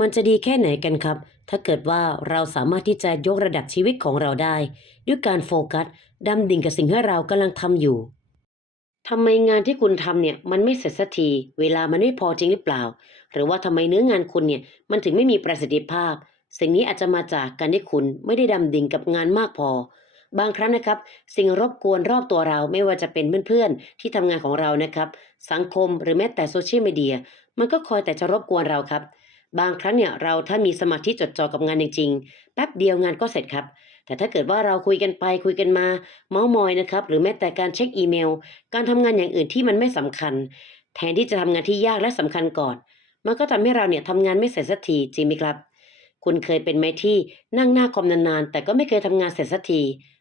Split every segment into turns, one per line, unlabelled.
มันจะดีแค่ไหนกันครับ ถ้าเกิดว่าเราสามารถที่จะยกระดับชีวิตของเราได้ ด้วยการโฟกัสดำดิ่งกับสิ่งที่เรากำลังทำอยู่ทำไมงานที่คุณทำเนี่ยมันไม่เสร็จสักที เวลามันไม่พอจริงหรือเปล่า หรือว่าทำไมเนื้องานคุณเนี่ยมันถึงไม่มีประสิทธิภาพ สิ่งนี้อาจจะมาจากการที่คุณไม่ได้ดำดิ่งกับงานมากพอ บางครั้งนะครับ สิ่งรบกวนรอบตัวเราไม่ว่าจะเป็นเพื่อนๆที่ทำงานของเรานะครับ สังคมหรือแม้แต่โซเชียลมีเดียมันก็คอยแต่จะรบกวนเราครับ บางครั้งเนี่ยเราถ้ามีสมาธิจดจ่อกับงานจริงๆ แป๊บเดียวงานก็เสร็จครับ แต่ถ้าเกิดว่าเราคุยกันไปคุยกันมา เมาส์มอยนะครับ หรือแม้แต่การเช็คอีเมล การทำงานอย่างอื่นที่มันไม่สำคัญ แทนที่จะทำงานที่ยากและสำคัญก่อน มันก็ทำให้เราเนี่ยทำงานไม่เสร็จสักทีจริงไหมครับ คุณเคยเป็นไหมที่นั่งหน้าคอมนานๆ แต่ก็ไม่เคยทำงานเสร็จสักที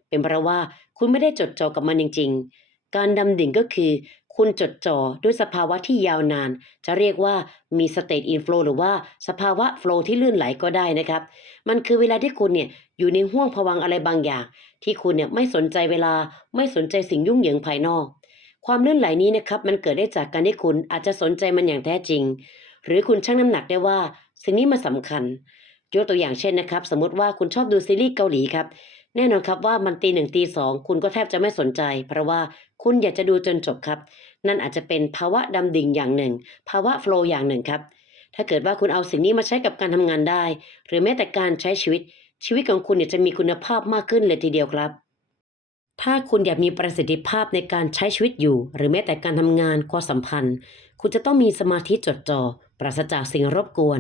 เป็นเพราะว่าคุณไม่ได้จดจ่อกับมันจริง ๆ การดำดิ่งก็คือ คุณจดจ่อด้วยสภาวะที่ยาวนาน จะเรียกว่ามี state in flow หรือว่าสภาวะ flow ที่ลื่นไหลก็ได้นะครับ มันคือเวลาที่คุณเนี่ยอยู่ในห่วงภวังอะไรบางอย่าง ที่คุณเนี่ยไม่สนใจเวลาไม่สนใจสิ่งยุ่งเหยิงภายนอก ความลื่นไหลนี้นะครับมันเกิดได้จากการที่คุณอาจจะสนใจมันอย่างแท้จริง หรือคุณชั่งน้ำหนักได้ว่า สิ่งนี้มันสำคัญยกตัวอย่างเช่นนะครับ สมมติว่าคุณชอบดูซีรีส์เกาหลีครับ แน่นอนครับว่ามันตีหนึ่งตีสองคุณก็แทบจะไม่สนใจ เพราะว่าคุณอยากจะดูจนจบครับ นั่นอาจจะเป็นภาวะดำดิ่งอย่างหนึ่ง ภาวะโฟล์อย่างหนึ่งครับ ถ้าเกิดว่าคุณเอาสิ่งนี้มาใช้กับการทำงานได้ หรือแม้แต่การใช้ชีวิต ชีวิตของคุณเนี่ยจะมีคุณภาพมากขึ้นเลยทีเดียวครับ ถ้าคุณอยากมีประสิทธิภาพในการใช้ชีวิตอยู่ หรือแม้แต่การทำงานความสัมพันธ์ คุณจะต้องมีสมาธิจดจ่อปราศจากสิ่งรบกวน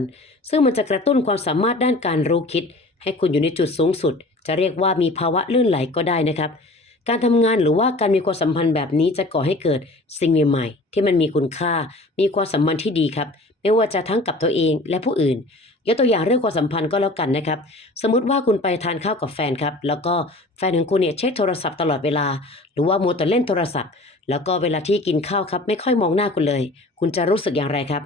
ซึ่งมันจะกระตุ้นความสามารถด้านการรู้คิด ให้คุณอยู่ในจุดสูงสุด จะเรียกว่ามีภาวะลื่นไหลก็ได้นะครับ การทำงานหรือว่าการมีความสัมพันธ์แบบนี้จะก่อให้เกิดสิ่งใหม่ๆที่มันมีคุณค่า มีความสัมพันธ์ที่ดีครับ ไม่ว่าจะทั้งกับตัวเองและผู้อื่นยกตัวอย่างเรื่องความสัมพันธ์ก็แล้วกันนะครับ สมมติว่าคุณไปทานข้าวกับแฟนครับ แล้วก็แฟนของคุณเนี่ยเช็คโทรศัพท์ตลอดเวลา หรือว่ามัวแต่เล่นโทรศัพท์ แล้วก็เวลาที่กินข้าวครับ ไม่ค่อยมองหน้าคุณเลย คุณจะรู้สึกอย่างไรครับ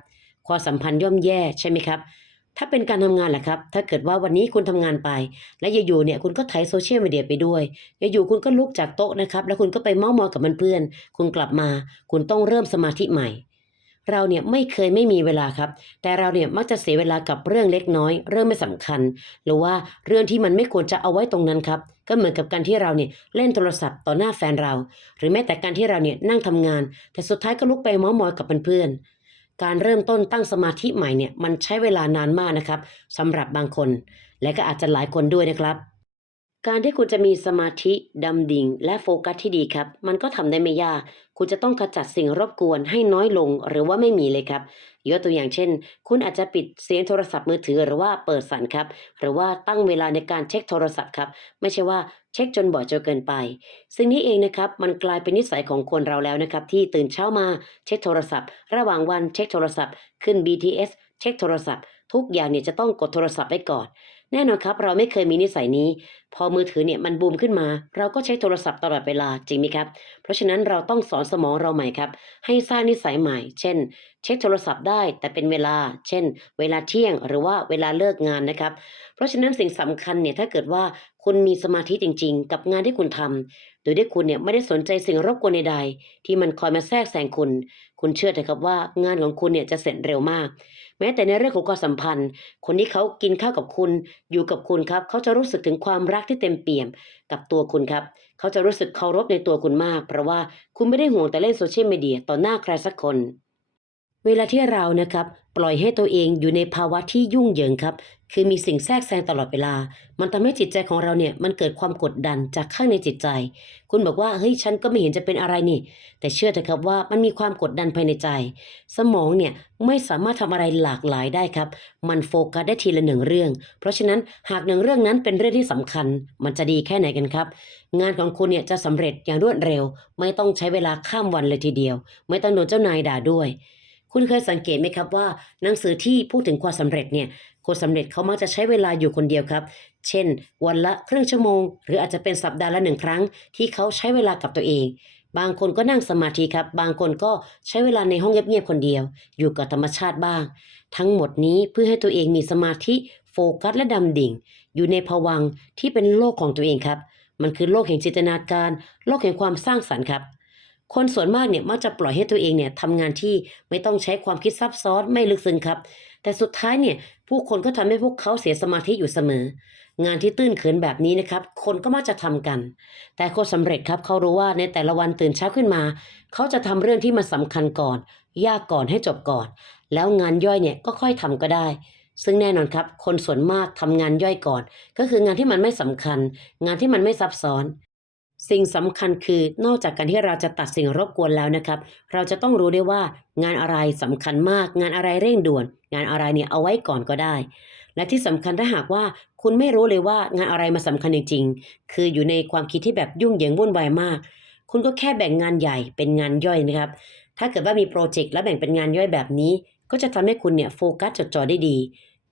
ความสัมพันธ์ย่อมแย่ใช่ไหมครับ ถ้าเป็นการทำงานแหละครับ ถ้าเกิดว่าวันนี้คุณทำงานไป และอยู่ๆเนี่ยคุณก็ไถโซเชียลมีเดียไปด้วย อยู่ๆคุณก็ลุกจากโต๊ะนะครับ แล้วคุณก็ไปเมาส์มอยกับมันเพื่อน คุณกลับมา คุณต้องเริ่มสมาธิใหม่ เราเนี่ยไม่เคยไม่มีเวลาครับ แต่เราเนี่ยมักจะเสียเวลากับเรื่องเล็กน้อย เรื่องไม่สำคัญ หรือว่าเรื่องที่มันไม่ควรจะเอาไว้ตรงนั้นครับ ก็เหมือนกับการที่เราเนี่ยเล่นโทรศัพท์ต่อหน้าแฟนเรา หรือแม้แต่การที่เราเนี่ยนั่งทำงาน แต่สุดท้ายก็ลุกไปเมาส์มอยกับเพื่อนๆ การเริ่มต้นตั้งสมาธิใหม่เนี่ยมันใช้เวลานานมากนะครับสำหรับบางคน และก็อาจจะหลายคนด้วยนะครับ การที่คุณจะมีสมาธิดำดิ่ง และโฟกัสที่ดีครับ มันก็ทำได้ไม่ยาก คุณจะต้องขจัดสิ่งรบกวนให้น้อยลงหรือว่าไม่มีเลยครับยกตัวอย่างเช่น คุณอาจจะปิดเสียงโทรศัพท์มือถือหรือว่าเปิดสั่นครับ หรือว่าตั้งเวลาในการเช็คโทรศัพท์ครับ ไม่ใช่ว่าเช็คจนบ่อยจนเกินไปซึ่งนี้เองนะครับมันกลายเป็นนิสัยของคนเราแล้วนะครับ ที่ตื่นเช้ามาเช็คโทรศัพท์ ระหว่างวันเช็คโทรศัพท์ ขึ้น BTS เช็คโทรศัพท์ ทุกอย่างเนี่ยจะต้องกดโทรศัพท์ไว้ก่อน แน่นอนครับ เราไม่เคยมีนิสัยนี้ พอมือถือเนี่ยมันบูมขึ้นมา เราก็ใช้โทรศัพท์ตลอดเวลาจริงไหมครับ เพราะฉะนั้นเราต้องสอนสมองเราใหม่ครับ ให้สร้างนิสัยใหม่ เช่น เช็คโทรศัพท์ได้แต่เป็นเวลา เช่น เวลาเที่ยงหรือว่าเวลาเลิกงานนะครับ เพราะฉะนั้นสิ่งสำคัญเนี่ยถ้าเกิดว่าคุณมีสมาธิจริง ๆ กับงานที่คุณทำโดยที่คุณเนี่ยไม่ได้สนใจสิ่งรบกวนใดๆที่มันคอยมาแทรกแซงคุณ คุณเชื่อเถอะครับว่างานของคุณเนี่ยจะเสร็จเร็วมาก แม้แต่ในเรื่องของความสัมพันธ์ คนที่เขากินข้าวกับคุณ อยู่กับคุณครับ เขาจะรู้สึกถึงความรักที่เต็มเปี่ยมกับตัวคุณครับ เขาจะรู้สึกเคารพในตัวคุณมาก เพราะว่าคุณไม่ได้ห่วงแต่เล่นโซเชียลมีเดียต่อหน้าใครสักคน เวลาที่เรานะครับ ปล่อยให้ตัวเองอยู่ในภาวะที่ยุ่งเหยิงครับ คือมีสิ่งแทรกแซงตลอดเวลา มันทำให้จิตใจของเราเนี่ยมันเกิดความกดดันจากข้างในจิตใจ คุณบอกว่าเฮ้ยฉันก็ไม่เห็นจะเป็นอะไรนี่ แต่เชื่อเถอะครับว่ามันมีความกดดันภายในใจ สมองเนี่ยไม่สามารถทำอะไรหลากหลายได้ครับ มันโฟกัสได้ทีละหนึ่งเรื่อง เพราะฉะนั้นหากหนึ่งเรื่องนั้นเป็นเรื่องที่สำคัญ มันจะดีแค่ไหนกันครับ งานของคุณเนี่ยจะสำเร็จอย่างรวดเร็ว ไม่ต้องใช้เวลาข้ามวันเลยทีเดียว ไม่ต้องโดนเจ้านายด่าด้วย คุณเคยสังเกตไหมครับว่า หนังสือที่พูดถึงความสำเร็จเนี่ยคนสำเร็จเขามักจะใช้เวลาอยู่คนเดียวครับ เช่น วันละครึ่งชั่วโมง หรืออาจจะเป็นสัปดาห์ละหนึ่งครั้ง ที่เขาใช้เวลากับตัวเอง บางคนก็นั่งสมาธิครับ บางคนก็ใช้เวลาในห้องเงียบๆคนเดียว อยู่กับธรรมชาติบ้าง ทั้งหมดนี้เพื่อให้ตัวเองมีสมาธิโฟกัสและดำดิ่ง อยู่ในภวังที่เป็นโลกของตัวเองครับ มันคือโลกแห่งจินตนาการ โลกแห่งความสร้างสรรค์ครับ คนส่วนมากเนี่ยมักจะปล่อยให้ตัวเองเนี่ยทำงานที่ไม่ต้องใช้ความคิดซับซ้อนไม่ลึกซึ้งครับ แต่สุดท้ายเนี่ยผู้คนก็ทำให้พวกเขาเสียสมาธิอยู่เสมอ งานที่ตื้นเขินแบบนี้นะครับ คนก็มักจะทำกัน แต่คนสำเร็จครับเขารู้ว่าในแต่ละวันตื่นเช้าขึ้นมา เขาจะทำเรื่องที่มันสำคัญก่อน ยากก่อนให้จบก่อน แล้วงานย่อยเนี่ยก็ค่อยทำก็ได้ซึ่งแน่นอนครับ คนส่วนมากทำงานย่อยก่อน ก็คืองานที่มันไม่สำคัญ งานที่มันไม่ซับซ้อน สิ่งสำคัญคือนอกจากการที่เราจะตัดสิ่งรบกวนแล้วนะครับ เราจะต้องรู้ได้ว่างานอะไรสำคัญมาก งานอะไรเร่งด่วน งานอะไรเนี่ยเอาไว้ก่อนก็ได้ และที่สำคัญถ้าหากว่าคุณไม่รู้เลยว่างานอะไรมาสำคัญจริงๆ คืออยู่ในความคิดที่แบบยุ่งเหยิงวุ่นวายมาก คุณก็แค่แบ่งงานใหญ่เป็นงานย่อยนะครับ ถ้าเกิดว่ามีโปรเจกต์แล้วแบ่งเป็นงานย่อยแบบนี้ ก็จะทำให้คุณเนี่ยโฟกัสจดจ่อได้ดี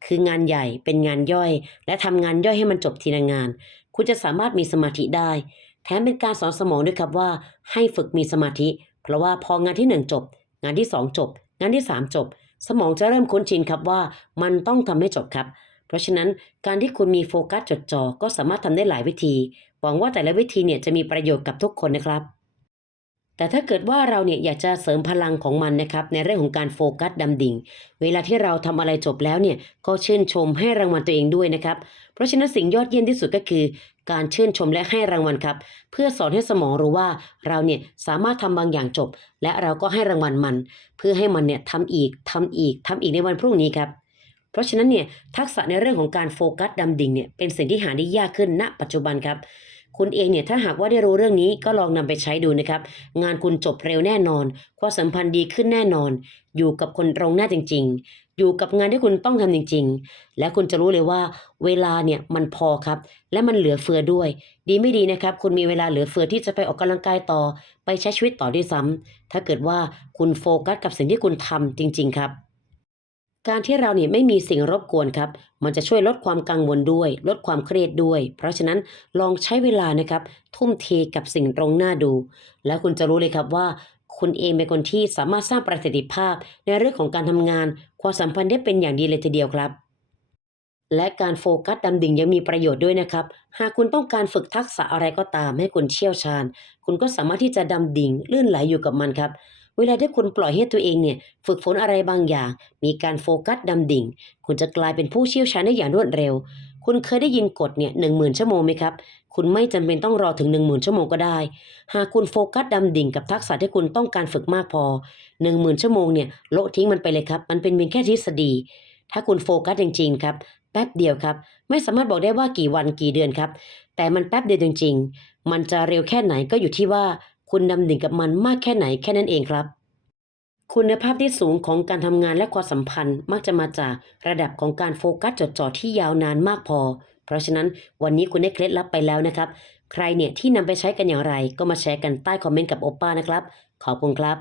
คืองานใหญ่เป็นงานย่อย และทำงานย่อยให้มันจบทีละงาน คุณจะสามารถมีสมาธิได้ แถมเป็นการสอนสมองด้วยครับว่า ให้ฝึกมีสมาธิ เพราะว่าพองานที่หนึ่งจบ งานที่สองจบ งานที่สามจบ สมองจะเริ่มคุ้นชินครับว่ามันต้องทำให้จบครับ เพราะฉะนั้นการที่คุณมีโฟกัสจดจ่อก็สามารถทำได้หลายวิธีหวังว่าแต่ละวิธีเนี่ยจะมีประโยชน์กับทุกคนนะครับ แต่ถ้าเกิดว่าเราเนี่ยอยากจะเสริมพลังของมันนะครับในเรื่องของการโฟกัสดำดิ่ง เวลาที่เราทำอะไรจบแล้วเนี่ยก็ชื่นชมให้รางวัลตัวเองด้วยนะครับ เพราะฉะนั้นสิ่งยอดเยี่ยมที่สุดก็คือ การชื่นชมและให้รางวัลครับ เพื่อสอนให้สมองรู้ว่าเราเนี่ยสามารถทำบางอย่างจบ และเราก็ให้รางวัลมัน เพื่อให้มันเนี่ยทำอีกทำอีกทำอีกในวันพรุ่งนี้ครับเพราะฉะนั้นเนี่ยทักษะในเรื่องของการโฟกัสดำดิ่งเนี่ยเป็นสิ่งที่หาได้ยากขึ้นณ ปัจจุบันครับ คุณเองเนี่ยถ้าหากว่าได้รู้เรื่องนี้ก็ลองนำไปใช้ดูนะครับ งานคุณจบเร็วแน่นอน ความสัมพันธ์ดีขึ้นแน่นอน อยู่กับคนตรงหน้าจริง ๆ อยู่กับงานที่คุณต้องทำจริง ๆ และคุณจะรู้เลยว่า เวลาเนี่ยมันพอครับ และมันเหลือเฟือด้วย ดีไม่ดีนะครับ คุณมีเวลาเหลือเฟือที่จะไปออกกำลังกายต่อ ไปใช้ชีวิตต่อด้วยซ้ำถ้าเกิดว่าคุณโฟกัสกับสิ่งที่คุณทำจริง ๆ ครับ การที่เราเนี่ยไม่มีสิ่งรบกวนครับ มันจะช่วยลดความกังวลด้วย ลดความเครียดด้วย เพราะฉะนั้นลองใช้เวลานะครับ ทุ่มเทกับสิ่งตรงหน้าดู แล้วคุณจะรู้เลยครับว่า คุณเองเป็นคนที่สามารถสร้างประสิทธิภาพ ในเรื่องของการทำงาน ความสัมพันธ์ได้เป็นอย่างดีเลยทีเดียวครับและการโฟกัสดำดิ่งยังมีประโยชน์ด้วยนะครับ หากคุณต้องการฝึกทักษะอะไรก็ตามให้คุณเชี่ยวชาญ คุณก็สามารถที่จะดำดิ่งลื่นไหลอยู่กับมันครับ เวลาที่คุณปล่อยให้ตัวเองเนี่ยฝึกฝนอะไรบางอย่าง มีการโฟกัสดำดิ่ง คุณจะกลายเป็นผู้เชี่ยวชาญได้อย่างรวดเร็ว คุณเคยได้ยินกฎเนี่ยหนึ่งหมื่นชั่วโมงไหมครับ คุณไม่จำเป็นต้องรอถึงหนึ่งหมื่นชั่วโมงก็ได้ หากคุณโฟกัสดำดิ่งกับทักษะที่คุณต้องการฝึกมากพอหนึ่งหมื่นชั่วโมงเนี่ยโละทิ้งมันไปเลยครับ มันเป็นเพียงแค่ทฤษฎี ถ้าคุณโฟกัสจริงๆครับแป๊บเดียวครับ ไม่สามารถบอกได้ว่ากี่วันกี่เดือนครับ แต่มันแป๊บเดียวจริง ๆ มันจะเร็วแค่ไหนก็อยู่ที่ว่า คุณดำดิ่งกับมันมากแค่ไหนแค่นั้นเองครับ คุณภาพที่สูงของการทำงานและความสัมพันธ์มักจะมาจากระดับของการโฟกัสจดจ่อที่ยาวนานมากพอ เพราะฉะนั้นวันนี้คุณได้เคล็ดลับไปแล้วนะครับ ใครเนี่ยที่นำไปใช้กันอย่างไร ก็มาแชร์กันใต้คอมเมนต์กับโอป้านะครับ ขอบคุณครับ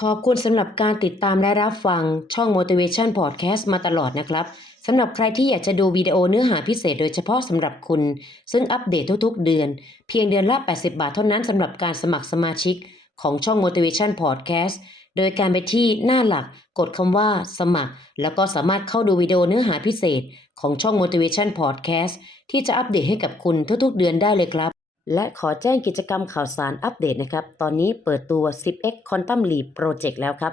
ขอบคุณสำหรับการติดตามและรับฟังช่อง motivation podcast มาตลอดนะครับ สำหรับใครที่อยากจะดูวิดีโอเนื้อหาพิเศษโดยเฉพาะสำหรับคุณ ซึ่งอัปเดตทุกๆ เดือน เพียงเดือนละ 80 บาทเท่านั้นสำหรับการสมัครสมาชิกของช่อง motivation podcast โดยการไปที่หน้าหลักกดคำว่าสมัคร แล้วก็สามารถเข้าดูวิดีโอเนื้อหาพิเศษของช่อง motivation podcast ที่จะอัปเดตให้กับคุณทุกๆ เดือนได้เลยครับ และขอแจ้งกิจกรรมข่าวสารอัปเดตนะครับ ตอนนี้เปิดตัว 10x Quantum Leap Project แล้วครับ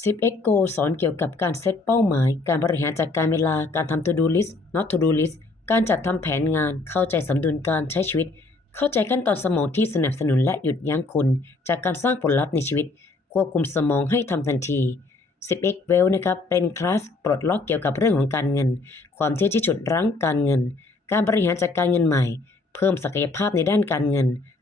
10x Go สอนเกี่ยวกับการเซตเป้าหมาย การบริหารจัดการเวลา การทำ to do list not to do list การจัดทำแผนงาน เข้าใจสมดุลการใช้ชีวิต เข้าใจขั้นตอนสมองที่สนับสนุนและหยุดยั้งคุณ จากการสร้างผลลัพธ์ในชีวิต ควบคุมสมองให้ทำทันที 10x Well นะครับ เป็นคลาสปลดล็อกเกี่ยวกับเรื่องของการเงิน ความเชื่อที่ฉุดรั้งการเงิน การบริหารจัดการเงินใหม่ เพิ่มศักยภาพในด้านการเงิน